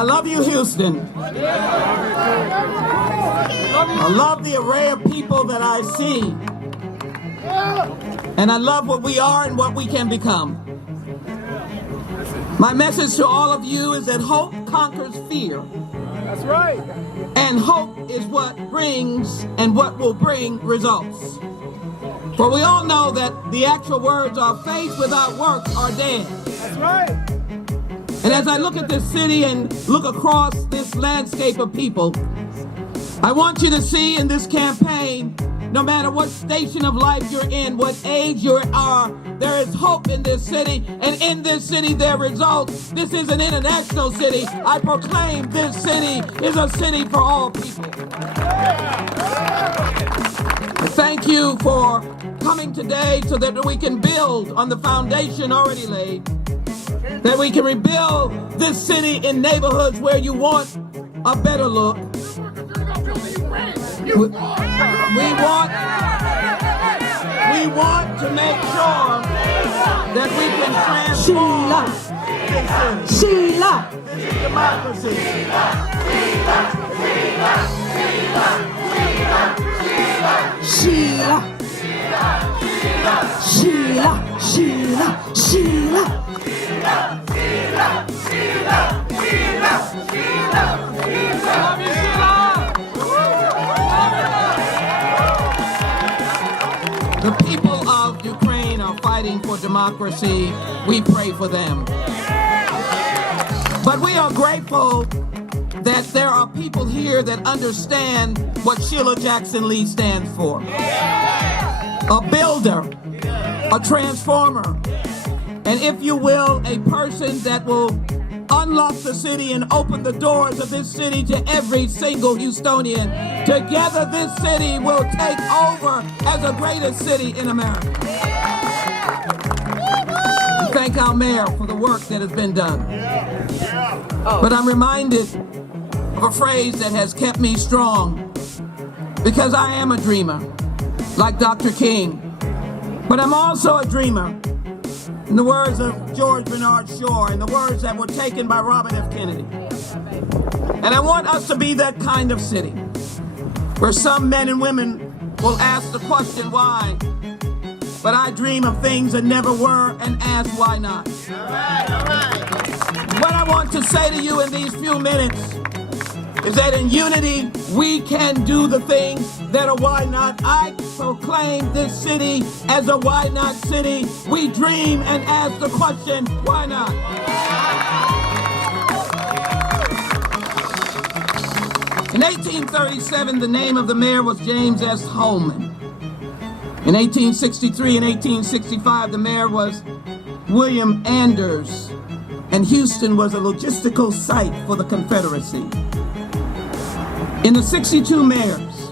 I love you, Houston. I love the array of people that I see. And I love what we are and what we can become. My message to all of you is that hope conquers fear. That's right. And hope is what brings and what will bring results. For we all know that the actual words are faith without works are dead. That's right. And as I look at this city and look across this landscape of people, I want you to see in this campaign, no matter what station of life you're in, what age you are, there is hope in this city, and in this city there are results. This is an international city. I proclaim this city is a city for all people. I thank you for coming today so that we can build on the foundation already laid, that we can rebuild this city in neighborhoods where you want a better look. We want to make sure that we can transform Shelia. democracy. Shelia. Shelia. Shelia. Shelia. The people of Ukraine are fighting for democracy. We pray for them. But we are grateful that there are people here that understand what Sheila Jackson Lee stands for. A builder, a transformer, and if you will, a person that will unlock the city and open the doors of this city to every single Houstonian. Together, this city will take over as the greatest city in America. We thank our mayor for the work that has been done. But I'm reminded of a phrase that has kept me strong, because I am a dreamer, like Dr. King. But I'm also a dreamer, in the words of George Bernard Shaw, and the words that were taken by Robert F. Kennedy. And I want us to be that kind of city, where some men and women will ask the question, why? But I dream of things that never were and ask, why not? What I want to say to you in these few minutes is that in unity, we can do the things that are why not. I proclaim this city as a why not city. We dream and ask the question, why not? In 1837, the name of the mayor was James S. Holman. In 1863 and 1865, the mayor was William Anders, and Houston was a logistical site for the Confederacy. In the 62 mayors,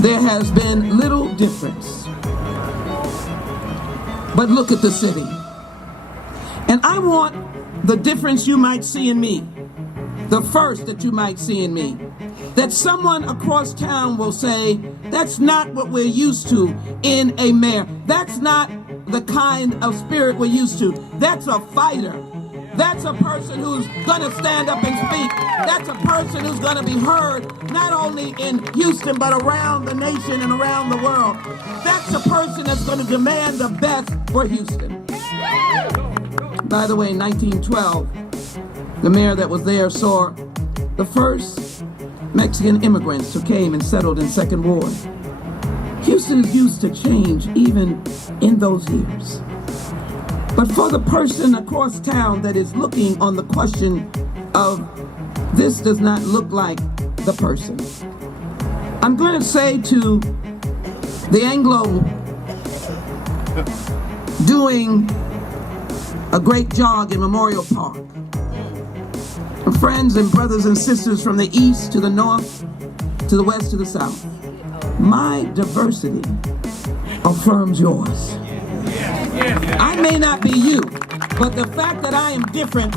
there has been little difference. But look at the city. And I want the difference you might see in me, the first that you might see in me, that someone across town will say, that's not what we're used to in a mayor. That's not the kind of spirit we're used to. That's a fighter. That's a person who's going to stand up and speak. That's a person who's going to be heard, not only in Houston, but around the nation and around the world. That's a person that's going to demand the best for Houston. By the way, in 1912, the mayor that was there saw the first Mexican immigrants who came and settled in Second Ward. Houston is used to change even in those years. But for the person across town that is looking on the question of this does not look like the person, I'm going to say to the Anglo doing a great jog in Memorial Park, and friends and brothers and sisters from the east to the north, to the west to the south, my diversity affirms yours. I may not be you, but the fact that I am different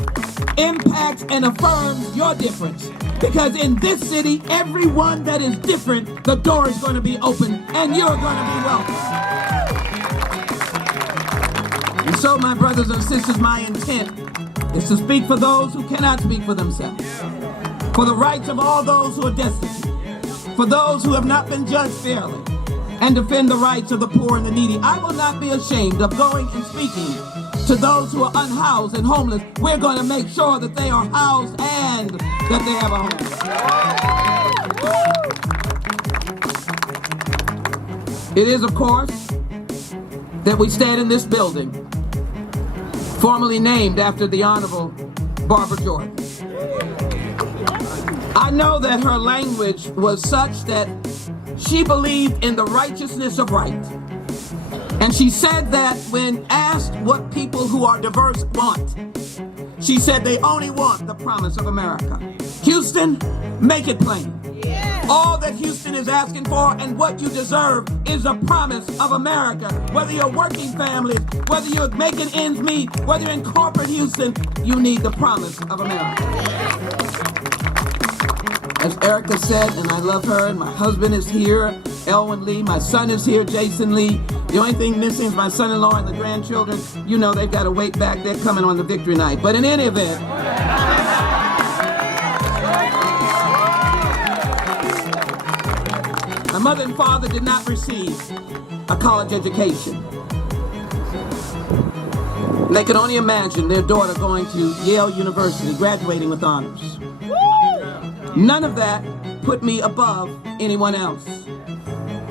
impacts and affirms your difference. Because in this city, everyone that is different, the door is going to be open and you're going to be welcome. And so, my brothers and sisters, my intent is to speak for those who cannot speak for themselves, for the rights of all those who are destitute, for those who have not been judged fairly, and defend the rights of the poor and the needy. I will not be ashamed of going and speaking to those who are unhoused and homeless. We're going to make sure that they are housed and that they have a home. It is, of course, that we stand in this building, formerly named after the Honorable Barbara Jordan. I know that her language was such that she believed in the righteousness of right. And she said that when asked what people who are diverse want, she said they only want the promise of America. Houston, make it plain. All that Houston is asking for and what you deserve is a promise of America. Whether you're working families, whether you're making ends meet, whether you're in corporate Houston, you need the promise of America. As Erica said, and I love her, and my husband is here, Elwin Lee, my son is here, Jason Lee. The only thing missing is my son-in-law and the grandchildren. You know they've got to wait back. They're coming on the victory night. But in any event, my mother and father did not receive a college education. And they could only imagine their daughter going to Yale University, graduating with honors. None of that put me above anyone else.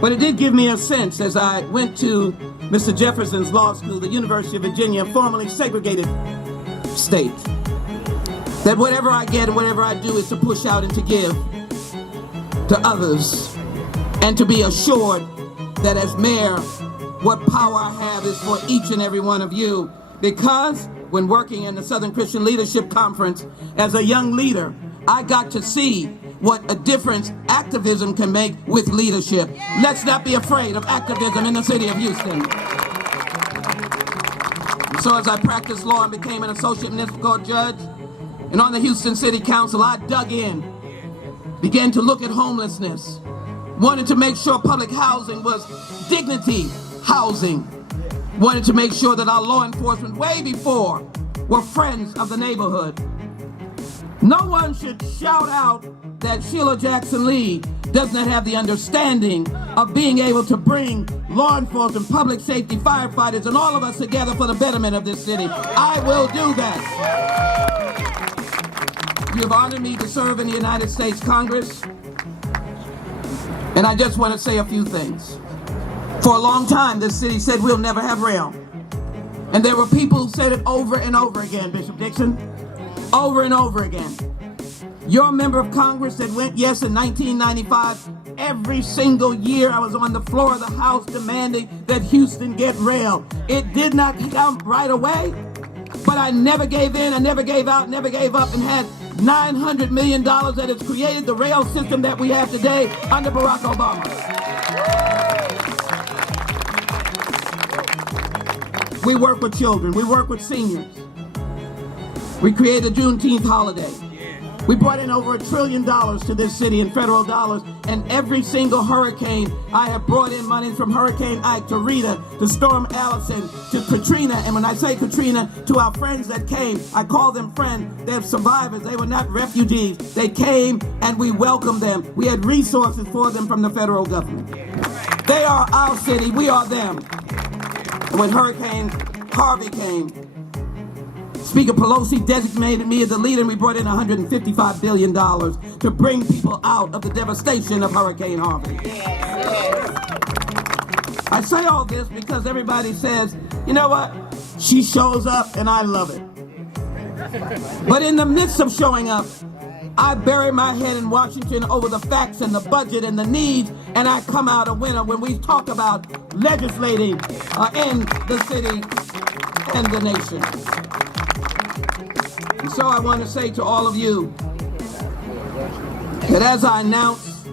But it did give me a sense as I went to Mr. Jefferson's law school, the University of Virginia, formerly segregated state, that whatever I get and whatever I do is to push out and to give to others, and to be assured that as mayor, what power I have is for each and every one of you. Because when working in the Southern Christian Leadership Conference as a young leader, I got to see what a difference activism can make with leadership. Let's not be afraid of activism in the city of Houston. And so as I practiced law and became an associate municipal court judge, and on the Houston City Council, I dug in, began to look at homelessness, wanted to make sure public housing was dignity housing, wanted to make sure that our law enforcement, way before, were friends of the neighborhood. No one should shout out that Sheila Jackson Lee does not have the understanding of being able to bring law enforcement, public safety, firefighters, and all of us together for the betterment of this city. I will do that. You have honored me to serve in the United States Congress, and I just want to say a few things. For a long time, this city said we'll never have rail. And there were people who said it over and over again, Bishop Dixon. Over and over again. You're a member of Congress that went yes in 1995. Every single year I was on the floor of the House demanding that Houston get rail. It did not come right away, but I never gave in, I never gave out, never gave up, and had $900 million that has created the rail system that we have today under Barack Obama. We work with children, we work with seniors. We created a Juneteenth holiday. We brought in over $1 trillion to this city in federal dollars, and every single hurricane, I have brought in money from Hurricane Ike to Rita, to Storm Allison, to Katrina, and when I say Katrina, to our friends that came, I call them friends. They're survivors. They were not refugees. They came and we welcomed them. We had resources for them from the federal government. They are our city. We are them. And when Hurricane Harvey came, Speaker Pelosi designated me as the leader, and we brought in $155 billion to bring people out of the devastation of Hurricane Harvey. I say all this because everybody says, you know what? She shows up, and I love it. But in the midst of showing up, I bury my head in Washington over the facts and the budget and the needs, and I come out a winner when we talk about legislating in the city and the nation. And so I want to say to all of you that as I announce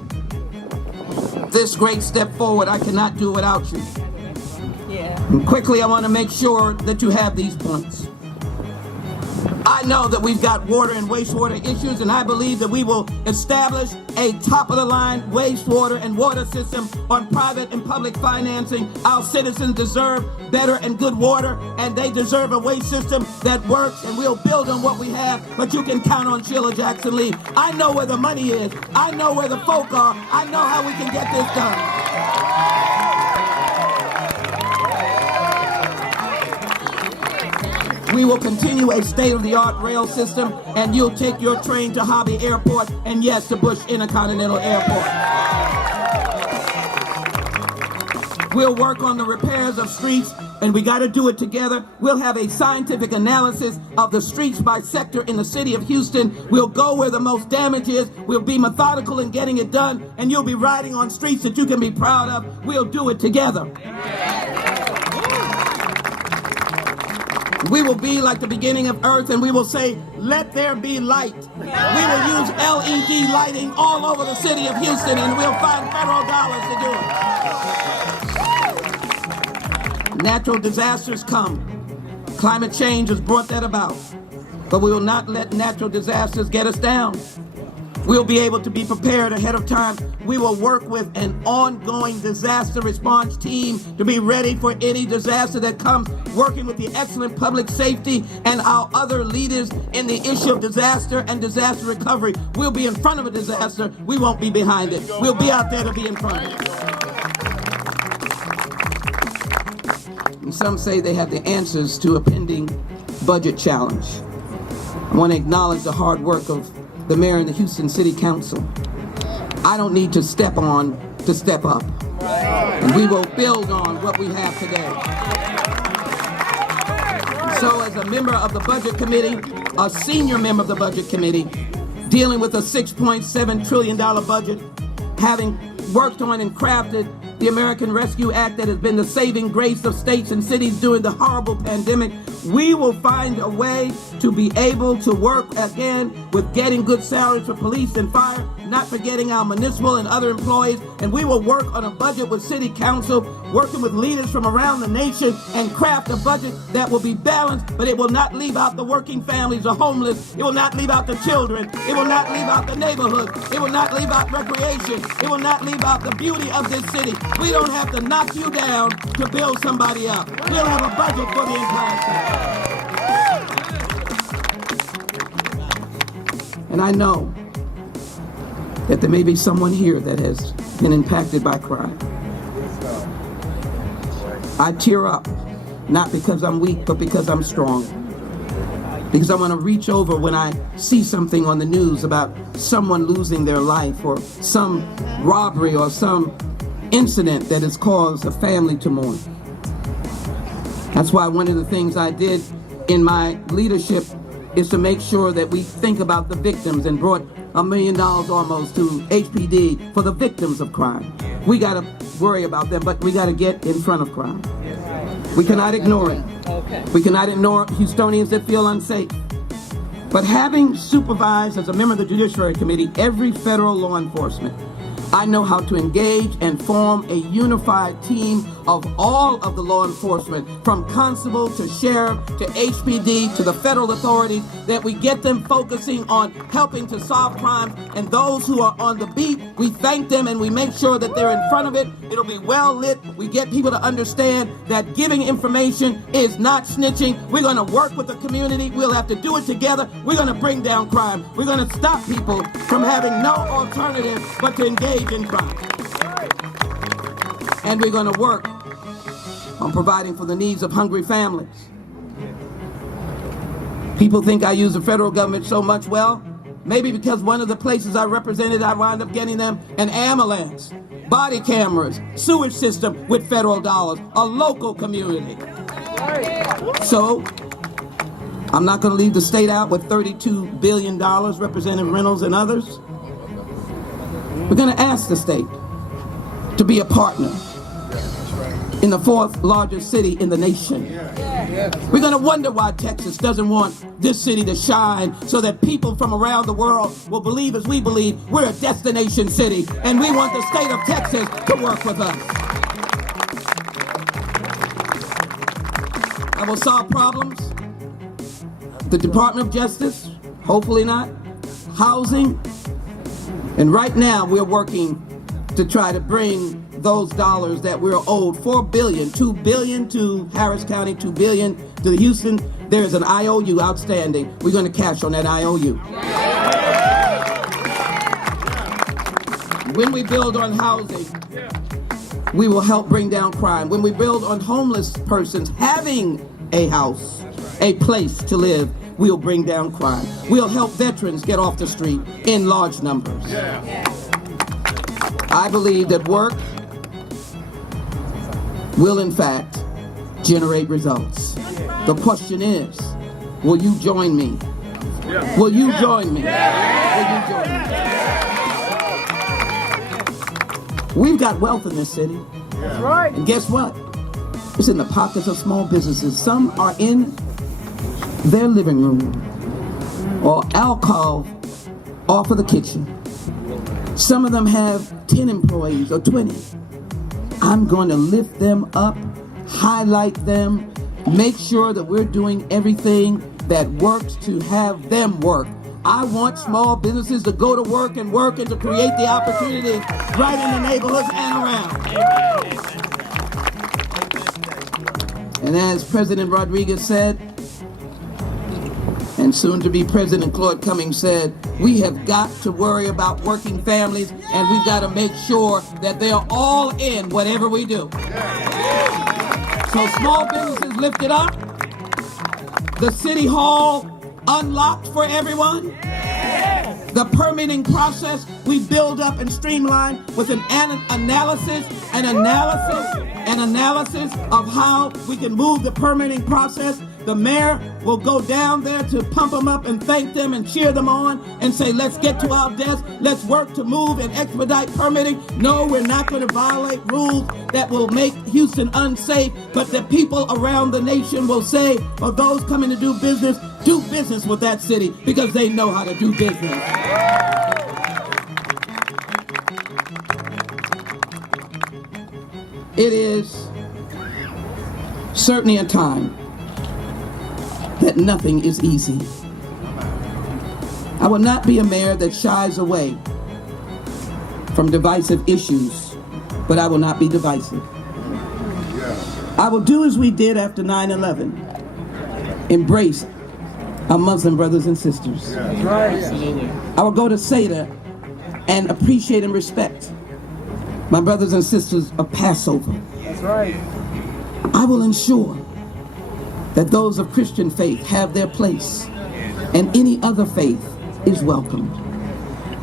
this great step forward, I cannot do without you. And quickly, I want to make sure that you have these points. I know that we've got water and wastewater issues, and I believe that we will establish a top-of-the-line wastewater and water system on private and public financing. Our citizens deserve better and good water, and they deserve a waste system that works, and we'll build on what we have, but you can count on Sheila Jackson Lee. I know where the money is. I know where the folk are. I know how we can get this done. We will continue a state-of-the-art rail system, and you'll take your train to Hobby Airport, and yes, to Bush Intercontinental Airport. We'll work on the repairs of streets, and we got to do it together. We'll have a scientific analysis of the streets by sector in the city of Houston. We'll go where the most damage is. We'll be methodical in getting it done, and you'll be riding on streets that you can be proud of. We'll do it together. We will be like the beginning of Earth, and we will say, let there be light. We will use LED lighting all over the city of Houston, and we'll find federal dollars to do it. Natural disasters come. Climate change has brought that about. But we will not let natural disasters get us down. We'll be able to be prepared ahead of time. We will work with an ongoing disaster response team to be ready for any disaster that comes, working with the excellent public safety and our other leaders in the issue of disaster and disaster recovery. We'll be in front of a disaster. We won't be behind it. We'll be out there to be in front of it. And some say they have the answers to a pending budget challenge. I want to acknowledge the hard work of the mayor and the Houston City Council. I don't need to step on to step up. And we will build on what we have today. So as a member of the Budget Committee, a senior member of the Budget Committee, dealing with a $6.7 trillion budget, having worked on and crafted the American Rescue Act that has been the saving grace of states and cities during the horrible pandemic, we will find a way to be able to work again with getting good salaries for police and fire, not forgetting our municipal and other employees, and we will work on a budget with City Council, working with leaders from around the nation, and craft a budget that will be balanced, but it will not leave out the working families, the homeless, it will not leave out the children, it will not leave out the neighborhoods, it will not leave out recreation, it will not leave out the beauty of this city. We don't have to knock you down to build somebody up. We'll have a budget for the entire city. And I know that there may be someone here that has been impacted by crime. I tear up, not because I'm weak, but because I'm strong. Because I want to reach over when I see something on the news about someone losing their life, or some robbery, or some incident that has caused a family to mourn. That's why one of the things I did in my leadership is to make sure that we think about the victims, and brought $1 million almost to HPD for the victims of crime. We got to worry about them, but we got to get in front of crime. We cannot ignore it. We cannot ignore Houstonians that feel unsafe. But having supervised as a member of the Judiciary Committee every federal law enforcement, I know how to engage and form a unified team of all of the law enforcement, from constable to sheriff to HPD to the federal authorities, that we get them focusing on helping to solve crimes. And those who are on the beat, we thank them and we make sure that they're in front of it. It'll be well lit. We get people to understand that giving information is not snitching. We're going to work with the community. We'll have to do it together. We're going to bring down crime. We're going to stop people from having no alternative but to engage in crime. And we're going to work on providing for the needs of hungry families. People think I use the federal government so much. Well, maybe because one of the places I represented, I wound up getting them an ambulance, body cameras, sewage system with federal dollars, a local community. So I'm not going to leave the state out with $32 billion, Representative Reynolds and others. We're going to ask the state to be a partner in the fourth largest city in the nation. We're going to wonder why Texas doesn't want this city to shine, so that people from around the world will believe, as we believe, we're a destination city, and we want the state of Texas to work with us. I will solve problems the Department of Justice, hopefully not, housing, and right now we're working to try to bring those dollars that we're owed, $4 billion, $2 billion to Harris County, $2 billion to Houston. There is an IOU outstanding. We're going to cash on that IOU. When we build on housing, we will help bring down crime. When we build on homeless persons having a house, a place to live, we'll bring down crime. We'll help veterans get off the street in large numbers. I believe that work will in fact generate results. The question is, will you join me? Will you join me? Will you join me? We've got wealth in this city. That's right. And guess what? It's in the pockets of small businesses. Some are in their living room or alcove off of the kitchen. Some of them have 10 employees or 20. I'm going to lift them up, highlight them, make sure that we're doing everything that works to have them work. I want small businesses to go to work and to create the opportunities right in the neighborhoods and around. And as President Rodriguez said, and soon to be President Claude Cummings said, we have got to worry about working families, and we've got to make sure that they are all in whatever we do. So small businesses lifted up, the city hall unlocked for everyone, the permitting process we build up and streamline with an analysis of how we can move the permitting process. The mayor will go down there to pump them up and thank them and cheer them on and say, let's get to our desk. Let's work to move and expedite permitting. No, we're not going to violate rules that will make Houston unsafe, but the people around the nation will say, or those coming to do business with that city because they know how to do business. It is certainly a time that nothing is easy. I will not be a mayor that shies away from divisive issues, but I will not be divisive. I will do as we did after 9/11, embrace our Muslim brothers and sisters. I will go to Seder and appreciate and respect my brothers and sisters of Passover. That's right. I will ensure that those of Christian faith have their place and any other faith is welcomed.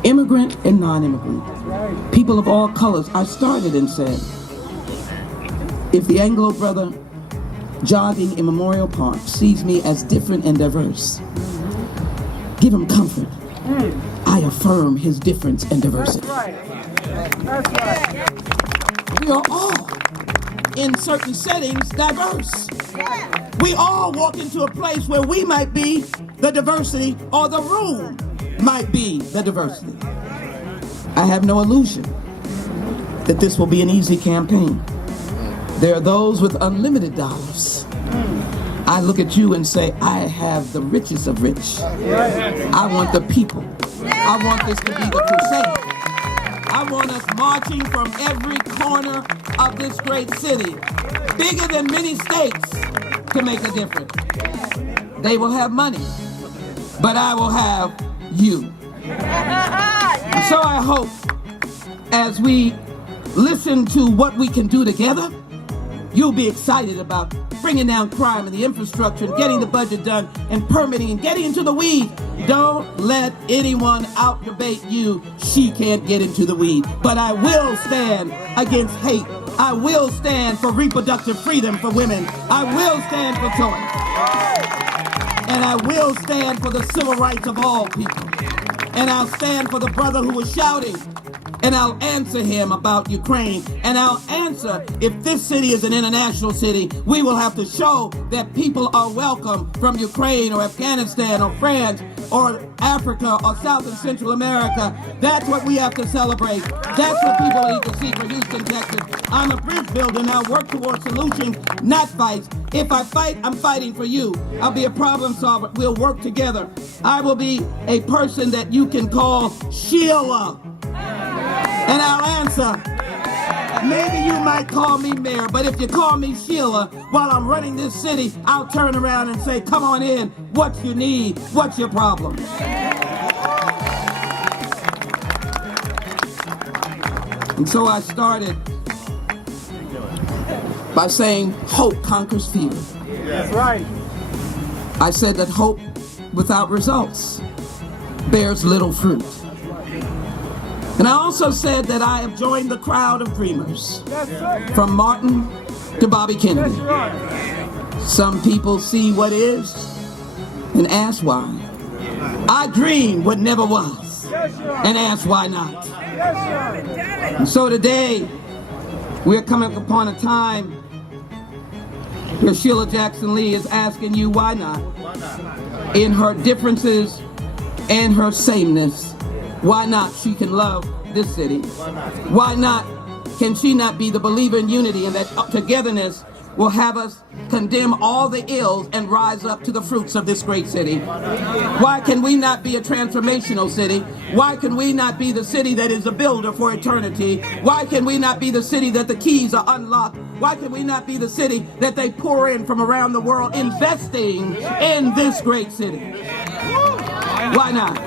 Immigrant and non-immigrant. People of all colors. I started and said, if the Anglo brother jogging in Memorial Park sees me as different and diverse, give him comfort. I affirm his difference and diversity. That's right. That's right. We are all, in certain settings, diverse. We all walk into a place where we might be the diversity or the room might be the diversity. I have no illusion that this will be an easy campaign. There are those with unlimited dollars. I look at you and say, I have the richest of rich. I want the people. I want this to be the crusade. I want us marching from every corner of this great city, bigger than many states, to make a difference. They will have money, but I will have you. And so I hope as we listen to what we can do together, you'll be excited about bringing down crime and the infrastructure and getting the budget done and permitting and getting into the weeds. Don't let anyone out-debate you. She can't get into the weed. But I will stand against hate. I will stand for reproductive freedom for women. I will stand for choice. And I will stand for the civil rights of all people. And I'll stand for the brother who was shouting. And I'll answer him about Ukraine. And I'll answer, if this city is an international city, we will have to show that people are welcome from Ukraine or Afghanistan or France or Africa or South and Central America. That's what we have to celebrate. That's what people need to see for Houston, Texas. I'm a bridge builder and I work towards solutions, not fights. If I fight, I'm fighting for you. I'll be a problem solver. We'll work together. I will be a person that you can call Shelia. And I'll answer. Maybe you might call me mayor, but if you call me Sheila while I'm running this city, I'll turn around and say, come on in. What you need? What's your problem? And so I started by saying hope conquers fear. That's right. I said that hope without results bears little fruit. And I also said that I have joined the crowd of dreamers, That's right. from Martin to Bobby Kennedy. That's right. Some people see what is and ask why. I dream what never was and ask why not. That's right. And so today, we're coming upon a time where Sheila Jackson Lee is asking you why not. In her differences and her sameness, why not she can love this city? Why not can she not be the believer in unity, and that togetherness will have us condemn all the ills and rise up to the fruits of this great city? Why can we not be a transformational city? Why can we not be the city that is a builder for eternity? Why can we not be the city that the keys are unlocked? Why can we not be the city that they pour in from around the world, investing in this great city? Why not?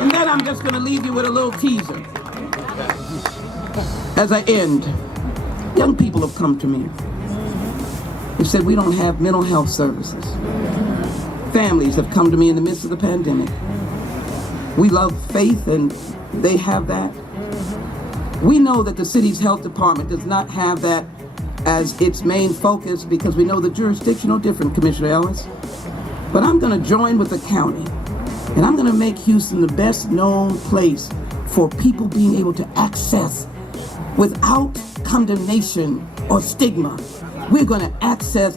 And then I'm just going to leave you with a little teaser. As I end, young people have come to me. They said, we don't have mental health services. Families have come to me in the midst of the pandemic. We love faith, and they have that. We know that the city's health department does not have that as its main focus, because we know the jurisdictional different, Commissioner Ellis. But I'm going to join with the county, and I'm going to make Houston the best known place for people being able to access without condemnation or stigma. We're going to access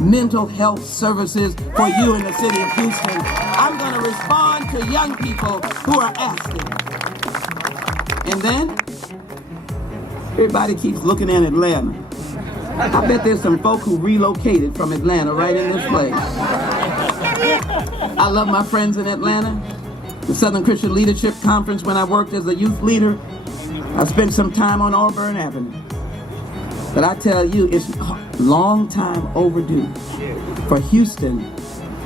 mental health services for you in the city of Houston. I'm going to respond to young people who are asking. And then, everybody keeps looking at Atlanta. I bet there's some folk who relocated from Atlanta right in this place. I love my friends in Atlanta. The Southern Christian Leadership Conference, when I worked as a youth leader, I spent some time on Auburn Avenue. But I tell you, it's a long time overdue for Houston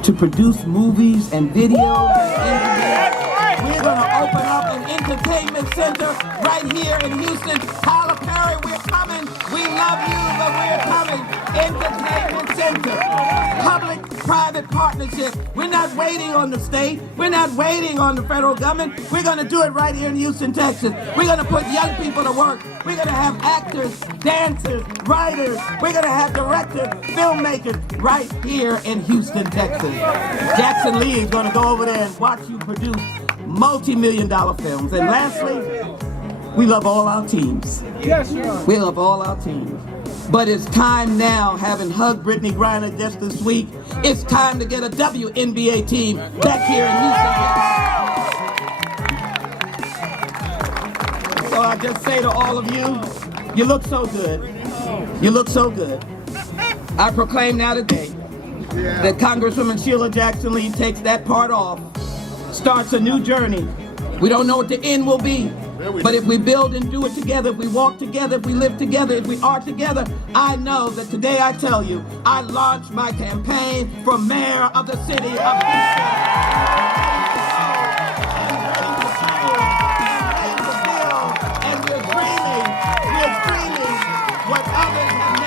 to produce movies and videos and entertainment. We're going to open up an entertainment center right here in Houston. Tyler Perry, we're coming. We love you, but we're coming. Entertainment center. Public-private partnership. We're not waiting on the state. We're not waiting on the federal government. We're going to do it right here in Houston, Texas. We're going to put young people to work. We're going to have actors, dancers, writers. We're going to have directors, filmmakers right here in Houston, Texas. Jackson Lee is going to go over there and watch you produce multi-million-dollar films. And lastly, we love all our teams. Yes, sir. We love all our teams. But it's time now, having hugged Brittany Griner just this week, it's time to get a WNBA team back here in Houston. So I just say to all of you, you look so good. You look so good. I proclaim now today that Congresswoman Sheila Jackson Lee takes that part off, starts a new journey. We don't know what the end will be. But if we build and do it together, if we walk together, if we live together, if we are together, I know that today I tell you, I launched my campaign for mayor of the city of Houston. And we're dreaming what others have